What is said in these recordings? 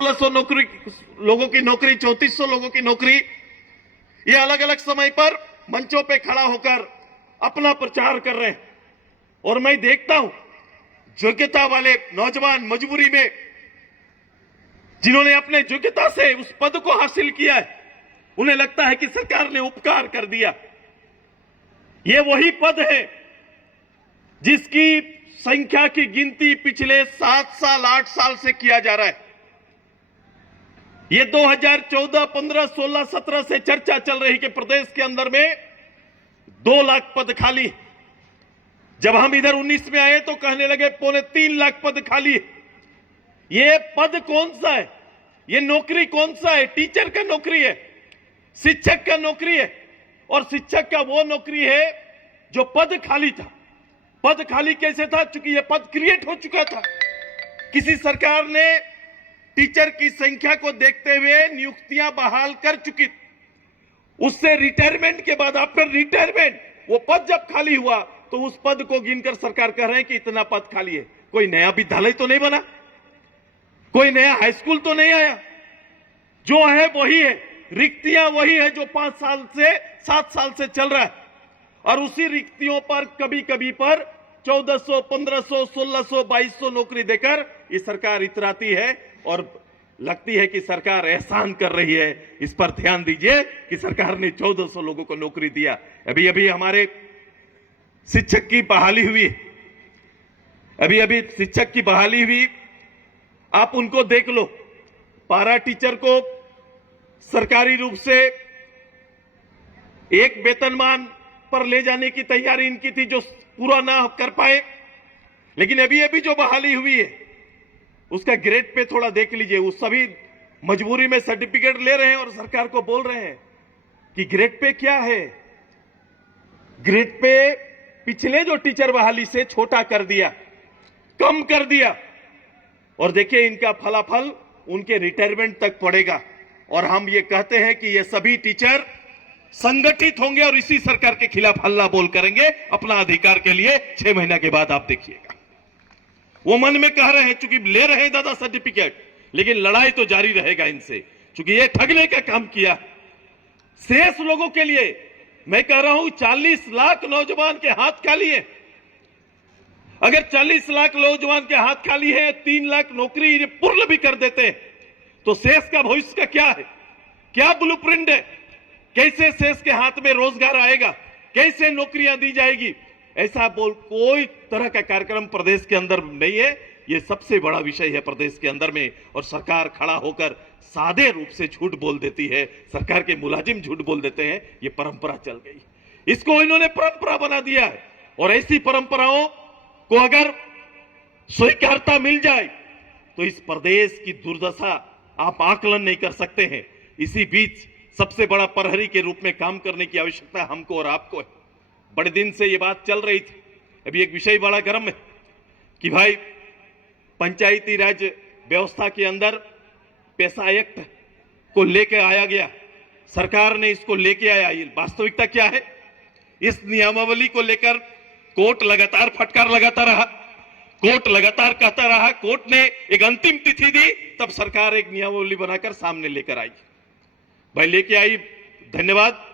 1600 नौकरी लोगों की नौकरी, 3400 लोगों की नौकरी, ये अलग अलग समय पर मंचों पे खड़ा होकर अपना प्रचार कर रहे हैं। और मैं देखता हूं योग्यता वाले नौजवान मजबूरी में जिन्होंने अपने योग्यता से उस पद को हासिल किया है, उन्हें लगता है कि सरकार ने उपकार कर दिया। ये वही पद है जिसकी संख्या की गिनती पिछले 7 साल 8 साल से किया जा रहा है। ये 2014, 15, 16, 17 से चर्चा चल रही कि प्रदेश के अंदर में 2 लाख पद खाली। जब हम इधर 19 में आए तो कहने लगे 3.25 लाख पद खाली। ये पद कौन सा है? ये नौकरी कौन सा है? टीचर का नौकरी है, शिक्षक का नौकरी है। और शिक्षक का वो नौकरी है जो पद खाली था। पद खाली कैसे था? चूंकि ये पद क्रिएट हो चुका था। किसी सरकार ने टीचर की संख्या को देखते हुए नियुक्तियां बहाल कर चुकी। उससे रिटायरमेंट के बाद, आफ्टर रिटायरमेंट, वो पद जब खाली हुआ तो उस पद को गिनकर सरकार कह रहे हैं कि इतना पद खाली है। कोई नया विद्यालय तो नहीं बना, कोई नया हाई स्कूल तो नहीं आया। जो है वही है, रिक्तियां वही है जो 5 साल से 7 साल से चल रहा है। और उसी रिक्तियों पर कभी कभी पर 1400, 1500, 1600, 2200 नौकरी देकर ये सरकार इतराती है और लगती है कि सरकार एहसान कर रही है। इस पर ध्यान दीजिए कि सरकार ने 1400 लोगों को नौकरी दिया। अभी अभी हमारे शिक्षक की बहाली हुई, अभी अभी शिक्षक की बहाली हुई। आप उनको देख लो। पारा टीचर को सरकारी रूप से एक वेतनमान पर ले जाने की तैयारी इनकी थी, जो पूरा ना कर पाए। लेकिन अभी अभी जो बहाली हुई है उसका ग्रेड पे थोड़ा देख लीजिए। वो सभी मजबूरी में सर्टिफिकेट ले रहे हैं और सरकार को बोल रहे हैं कि ग्रेड पे क्या है। ग्रेड पे पिछले जो टीचर बहाली से छोटा कर दिया, कम कर दिया। और देखिए इनका फलाफल उनके रिटायरमेंट तक पड़ेगा। और हम ये कहते हैं कि ये सभी टीचर संगठित होंगे और इसी सरकार के खिलाफ हल्ला बोल करेंगे अपना अधिकार के लिए। 6 महीना के बाद आप देखिएगा। वो मन में कह रहे हैं, चूंकि ले रहे हैं दादा सर्टिफिकेट, लेकिन लड़ाई तो जारी रहेगा इनसे, क्योंकि ये ठगने का काम किया। शेष लोगों के लिए मैं कह रहा हूं 40 लाख नौजवान के हाथ खाली है। अगर 40 लाख नौजवान के हाथ खाली है, 3 लाख नौकरी पूर्ण भी कर देते तो शेष का भविष्य का क्या है? क्या ब्लूप्रिंट है? कैसे शेष के हाथ में रोजगार आएगा? कैसे नौकरियां दी जाएगी? ऐसा कोई तरह का कार्यक्रम प्रदेश के अंदर नहीं है। यह सबसे बड़ा विषय है प्रदेश के अंदर में। और सरकार खड़ा होकर सादे रूप से झूठ बोल देती है। सरकार के मुलाजिम झूठ बोल देते हैं। यह परंपरा चल गई, इसको इन्होंने परंपरा बना दिया है। और ऐसी परंपराओं को अगर स्वीकारता मिल जाए तो इस प्रदेश की दुर्दशा आप आकलन नहीं कर सकते हैं। इसी बीच सबसे बड़ा प्रहरी के रूप में काम करने की आवश्यकता हमको और आपको है। बड़े दिन से ये बात चल रही थी। अभी एक विषय बड़ा गर्म है कि भाई पंचायती राज व्यवस्था के अंदर पैसा एक्ट को लेकर आया गया, सरकार ने इसको लेके आया। ये वास्तविकता क्या है? इस नियमावली को लेकर कोर्ट लगातार फटकार लगाता रहा, कोर्ट लगातार कहता रहा। कोर्ट ने एक अंतिम तिथि दी, तब सरकार एक नियमावली बनाकर सामने लेकर आई। भाई लेके आई, धन्यवाद।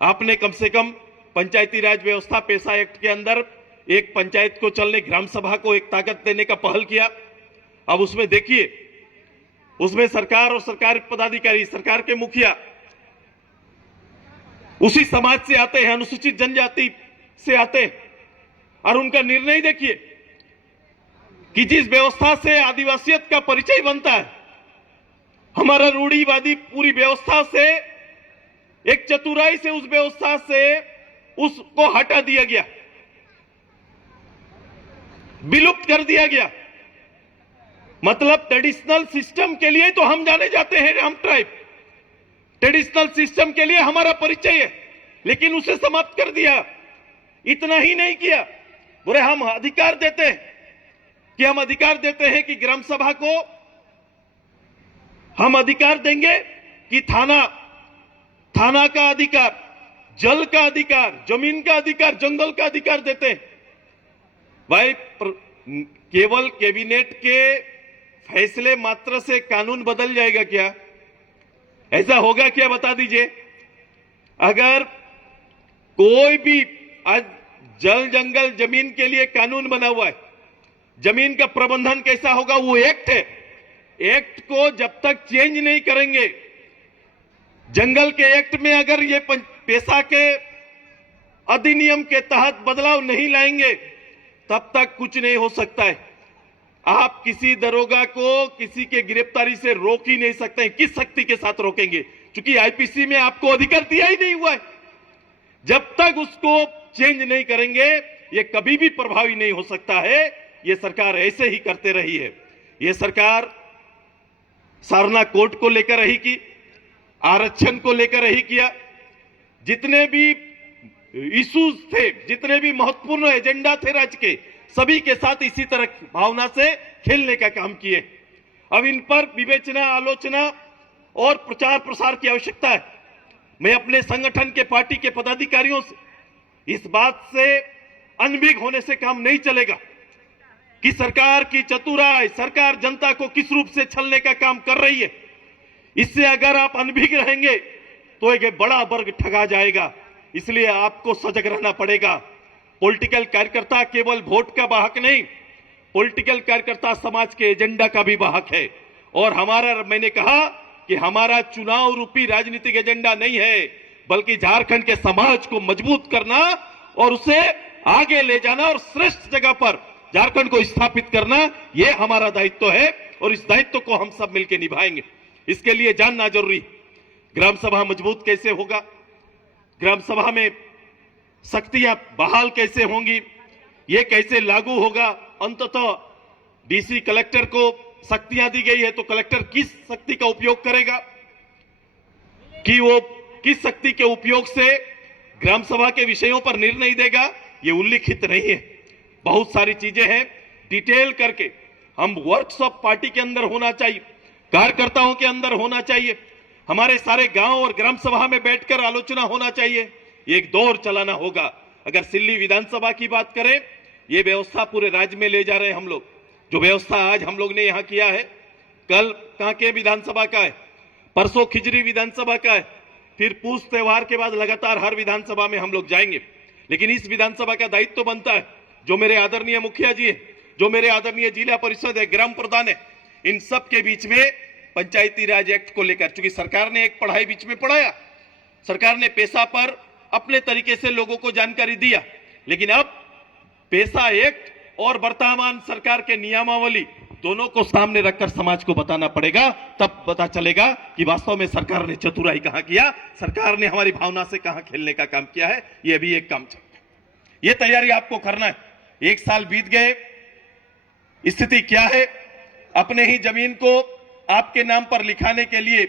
आपने कम से कम पंचायती राज व्यवस्था पैसा एक्ट के अंदर एक पंचायत को चलने, ग्राम सभा को एक ताकत देने का पहल किया। अब उसमें देखिए, उसमें सरकार और सरकारी पदाधिकारी, सरकार के मुखिया उसी समाज से आते हैं, अनुसूचित जनजाति से आते हैं। और उनका निर्णय देखिए कि जिस व्यवस्था से आदिवासियत का परिचय बनता है, हमारा रूढ़िवादी पूरी व्यवस्था से एक चतुराई से उस व्यवस्था से उसको हटा दिया गया, विलुप्त कर दिया गया। मतलब ट्रेडिशनल सिस्टम के लिए तो हम जाने जाते हैं, हम ट्राइब ट्रेडिशनल सिस्टम के लिए हमारा परिचय है, लेकिन उसे समाप्त कर दिया। इतना ही नहीं किया, बोले हम अधिकार देते हैं कि हम अधिकार देते हैं कि ग्राम सभा को हम अधिकार देंगे कि थाना का अधिकार, जल का अधिकार, जमीन का अधिकार, जंगल का अधिकार देते हैं। भाई केवल कैबिनेट के फैसले मात्र से कानून बदल जाएगा क्या? ऐसा होगा क्या, बता दीजिए। अगर कोई भी आज जल जंगल जमीन के लिए कानून बना हुआ है, जमीन का प्रबंधन कैसा होगा वो एक्ट है। एक्ट को जब तक चेंज नहीं करेंगे, जंगल के एक्ट में अगर ये पेशा के अधिनियम के तहत बदलाव नहीं लाएंगे तब तक कुछ नहीं हो सकता है। आप किसी दरोगा को किसी के गिरफ्तारी से रोक ही नहीं सकते हैं। किस शक्ति के साथ रोकेंगे? क्योंकि आईपीसी में आपको अधिकार दिया ही नहीं हुआ है। जब तक उसको चेंज नहीं करेंगे ये कभी भी प्रभावी नहीं हो सकता है। ये सरकार ऐसे ही करते रही है। ये सरकार सारना कोर्ट को लेकर रही की, आरक्षण को लेकर रही किया, जितने भी इश्यूज थे, जितने भी महत्वपूर्ण एजेंडा थे राज्य के, सभी के साथ इसी तरह भावना से खेलने का काम किए। अब इन पर विवेचना, आलोचना और प्रचार प्रसार की आवश्यकता है। मैं अपने संगठन के, पार्टी के पदाधिकारियों से इस बात से अनभिज्ञ होने से काम नहीं चलेगा कि सरकार की चतुराई, सरकार जनता को किस रूप से छलने का काम कर रही है। इससे अगर आप अनभिज्ञ रहेंगे तो एक बड़ा वर्ग ठगा जाएगा। इसलिए आपको सजग रहना पड़ेगा। पॉलिटिकल कार्यकर्ता केवल वोट का वाहक नहीं, पॉलिटिकल कार्यकर्ता समाज के एजेंडा का भी वाहक है। और मैंने कहा कि हमारा चुनाव रूपी राजनीतिक एजेंडा नहीं है, बल्कि झारखंड के समाज को मजबूत करना और उसे आगे ले जाना और श्रेष्ठ जगह पर झारखंड को स्थापित करना, यह हमारा दायित्व है और इस दायित्व को हम सब मिलकर निभाएंगे। इसके लिए जानना जरूरी। ग्राम सभा मजबूत कैसे होगा, ग्राम सभा में शक्तियां बहाल कैसे होंगी, ये कैसे लागू होगा। अंततः डीसी कलेक्टर को शक्तियां दी गई है तो कलेक्टर किस शक्ति का उपयोग करेगा, कि वो किस शक्ति के उपयोग से ग्राम सभा के विषयों पर निर्णय देगा, ये उल्लिखित नहीं है। बहुत सारी चीजें हैं, डिटेल करके हम वर्कशॉप पार्टी के अंदर होना चाहिए, कार्यकर्ताओं के अंदर होना चाहिए, हमारे सारे गांव और ग्राम सभा में बैठकर आलोचना होना चाहिए। एक दौर चलाना होगा। अगर सिल्ली विधानसभा की बात करें, ये व्यवस्था पूरे राज्य में ले जा रहे हैं हम लोग। जो व्यवस्था आज हम लोग ने यहां किया है, कल कांके विधानसभा का है, परसों खिजरी विधानसभा का है, फिर पूछ त्योहार के बाद लगातार हर विधानसभा में हम लोग जाएंगे। लेकिन इस विधानसभा का दायित्व बनता है, जो मेरे आदरणीय मुखिया जी है, जो मेरे आदरणीय जिला परिषद है, ग्राम प्रधान है, इन सब के बीच में पंचायती राज एक्ट को लेकर, चूंकि सरकार ने एक पढ़ाई बीच में पढ़ाया, सरकार ने पेशा पर अपने तरीके से लोगों को जानकारी दिया, लेकिन अब पेशा एक्ट और वर्तमान सरकार के नियमावली दोनों को सामने रखकर समाज को बताना पड़ेगा। तब पता चलेगा कि वास्तव में सरकार ने चतुराई कहां किया, सरकार ने हमारी भावना से कहां खेलने का काम किया है। यह भी एक काम चलता है, यह तैयारी आपको करना है। 1 साल बीत गए, स्थिति क्या है? अपने ही जमीन को आपके नाम पर लिखाने के लिए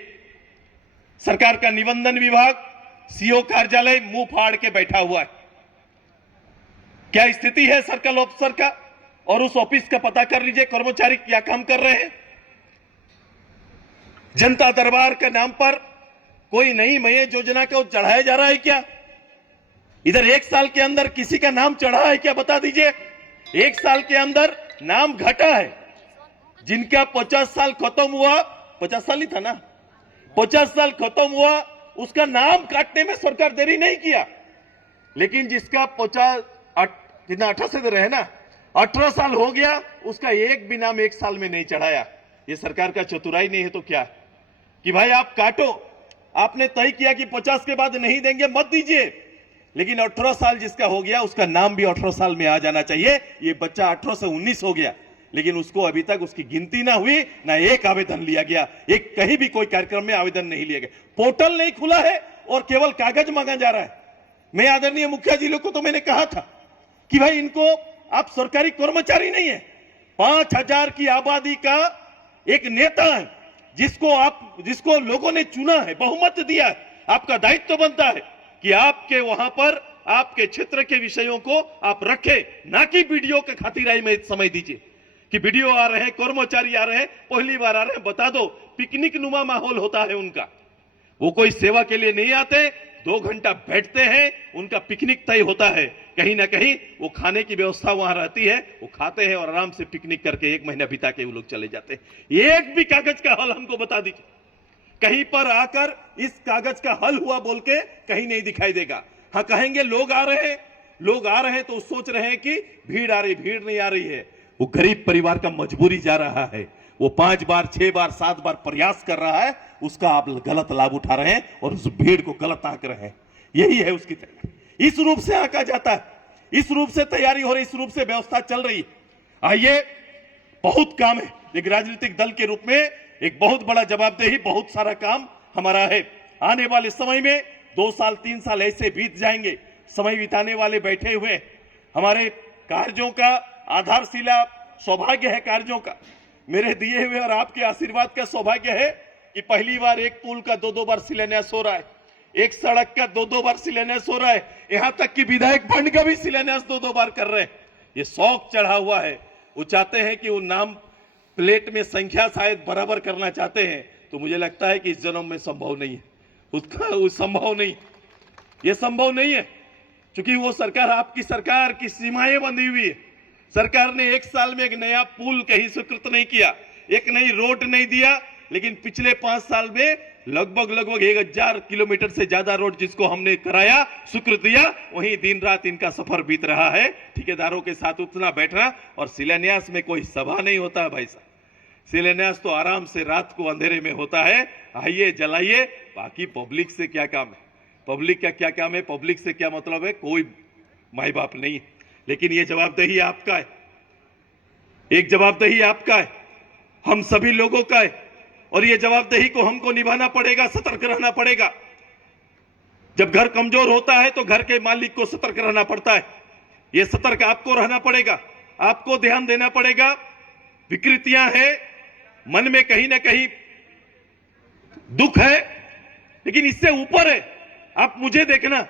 सरकार का निबंधन विभाग, सीओ कार्यालय मुंह फाड़ के बैठा हुआ है। क्या स्थिति है सर्कल ऑफिसर का? और उस ऑफिस का पता कर लीजिए, कर्मचारी क्या काम कर रहे हैं। जनता दरबार के नाम पर कोई नई मई योजना को चढ़ाया जा रहा है क्या? इधर 1 साल के अंदर किसी का नाम चढ़ा है क्या, बता दीजिए। 1 साल के अंदर नाम घटा है। जिनका 50 साल खत्म हुआ, 50 साल ही था ना, 50 साल खत्म हुआ, उसका नाम काटने में सरकार देरी नहीं किया। लेकिन जिसका 18 से रहे ना, 18 साल हो गया, उसका एक भी नाम 1 साल में नहीं चढ़ाया। ये सरकार का चतुराई नहीं है तो क्या? कि भाई आप काटो, आपने तय किया कि 50 के बाद नहीं देंगे, मत दीजिए, लेकिन 18 साल जिसका हो गया उसका नाम भी 18 साल में आ जाना चाहिए। ये बच्चा 18 से 19 हो गया, लेकिन उसको अभी तक उसकी गिनती ना हुई, ना एक आवेदन लिया गया, एक कहीं भी कोई कार्यक्रम में आवेदन नहीं लिया गया। पोर्टल नहीं खुला है और केवल कागज मांगा जा रहा है। मैं आदरणीय मुखिया जी लोग को तो मैंने कहा था कि भाई इनको, आप सरकारी कर्मचारी नहीं है, 5000 की आबादी का एक नेता है, जिसको लोगों ने चुना है, बहुमत दिया है। आपका दायित्व बनता है कि आपके वहां पर आपके क्षेत्र के विषयों को आप रखें, ना कि वीडियो के खातिराई में समय दीजिए कि वीडियो आ रहे हैं, कर्मचारी आ रहे हैं, पहली बार आ रहे हैं, बता दो। पिकनिक नुमा माहौल होता है उनका, वो कोई सेवा के लिए नहीं आते, 2 घंटा बैठते हैं, उनका पिकनिक तय होता है। कहीं ना कहीं वो खाने की व्यवस्था वहां रहती है, वो खाते हैं और आराम से पिकनिक करके 1 महीना बिता के वो लोग चले जाते हैं। एक भी कागज का हल हमको बता दीजिए, कहीं पर आकर इस कागज का हल हुआ बोल के कहीं नहीं दिखाई देगा। हाँ कहेंगे लोग आ रहे हैं, लोग आ रहे हैं तो सोच रहे हैं कि भीड़ आ रही, भीड़ नहीं आ रही है। वो गरीब परिवार का मजबूरी जा रहा है, वो 5 बार 6 बार 7 बार प्रयास कर रहा है, उसका आप गलत लाभ उठा रहे हैं और उस भीड़ को गलत आंक रहे हैं। यही है उसकी तैयारी, इस रूप से आंका जाता है, इस रूप से तैयारी हो रही, इस रूप से व्यवस्था चल रही है। आइए, बहुत काम है एक राजनीतिक दल के रूप में, एक बहुत बड़ा जवाबदेही, बहुत सारा काम हमारा है। आने वाले समय में 2 साल 3 साल ऐसे बीत जाएंगे, समय बिताने वाले बैठे हुए, हमारे कार्यों का आधारशिला सौभाग्य है कार्यों का, मेरे दिए हुए और आपके आशीर्वाद का सौभाग्य है कि पहली बार एक पुल का 2-2 बार शिलान्यास हो रहा है, एक सड़क का 2-2 बार शिलान्यास हो रहा है, यहां तक कि विधायक फंड का भी शिलान्यास 2-2 बार कर रहे हैं। ये शौक चढ़ा हुआ है, वो चाहते हैं कि वो नाम प्लेट में संख्या शायद बराबर करना चाहते हैं, तो मुझे लगता है कि इस जन्म में संभव नहीं है, उसका संभव नहीं, ये संभव नहीं है, क्योंकि वो सरकार, आपकी सरकार की सीमाएं बंधी हुई है। सरकार ने 1 साल में एक नया पुल कहीं स्वीकृत नहीं किया, एक नई रोड नहीं दिया, लेकिन पिछले 5 साल में लगभग 1000 किलोमीटर से ज्यादा रोड जिसको हमने कराया, स्वीकृत दिया, वहीं दिन रात इनका सफर बीत रहा है। ठेकेदारों के साथ उतना बैठना, और शिलान्यास में कोई सभा नहीं होता है भाई साहब, शिलान्यास तो आराम से रात को अंधेरे में होता है। आइए जलाइए, बाकी पब्लिक से क्या काम है, पब्लिक का क्या काम है, पब्लिक से क्या मतलब है, कोई माई बाप नहीं है। लेकिन ये जवाबदेही आपका है, एक जवाबदेही आपका है, हम सभी लोगों का है, और ये जवाबदेही को हमको निभाना पड़ेगा, सतर्क रहना पड़ेगा। जब घर कमजोर होता है तो घर के मालिक को सतर्क रहना पड़ता है, ये सतर्क आपको रहना पड़ेगा, आपको ध्यान देना पड़ेगा। विकृतियां हैं, मन में कहीं ना कहीं दुख है, लेकिन इससे ऊपर है। आप मुझे देखना,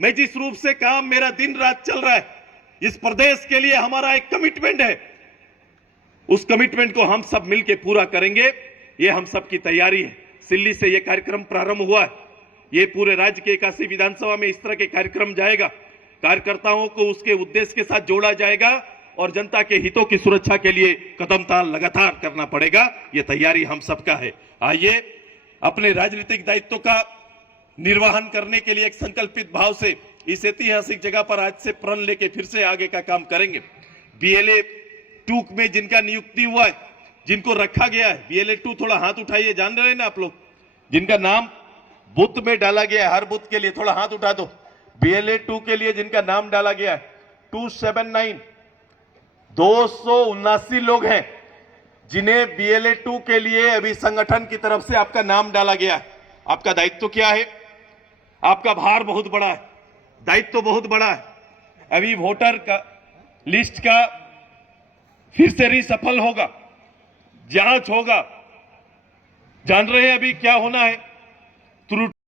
मैं जिस रूप से काम मेरा दिन रात चल रहा है, इस प्रदेश के लिए हमारा एक कमिटमेंट है, उस कमिटमेंट को हम सब मिलकर पूरा करेंगे, ये हम सब की तैयारी है। सिल्ली से ये कार्यक्रम प्रारंभ हुआ है, ये पूरे राज्य के 81 विधानसभा में इस तरह के कार्यक्रम जाएगा, कार्यकर्ताओं को उसके उद्देश्य के साथ जोड़ा जाएगा, और जनता के हितों की सुरक्षा के लिए कदम ताल लगातार करना पड़ेगा, ये तैयारी हम सबका है। आइए, अपने राजनीतिक दायित्व का निर्वहन करने के लिए एक संकल्पित भाव से इस ऐतिहासिक जगह पर आज से प्रण लेके फिर से आगे का काम करेंगे। BLA 2 में जिनका नियुक्ति हुआ है, जिनको रखा गया है, BLA 2, थोड़ा हाथ उठाइए, जान रहे हैं ना आप लोग, जिनका नाम बूथ में डाला गया है, हर बूथ के लिए थोड़ा हाथ उठा दो। BLA 2 के लिए जिनका नाम डाला गया है 279, 279 लोग हैं जिन्हें BLA 2 के लिए अभी संगठन की तरफ से आपका नाम डाला गया है। आपका दायित्व क्या है? आपका भार बहुत बड़ा है, दायित्व बहुत बड़ा है। अभी वोटर का लिस्ट का फिर से रीसफल होगा, जांच होगा, जान रहे हैं अभी क्या होना है, त्रुटि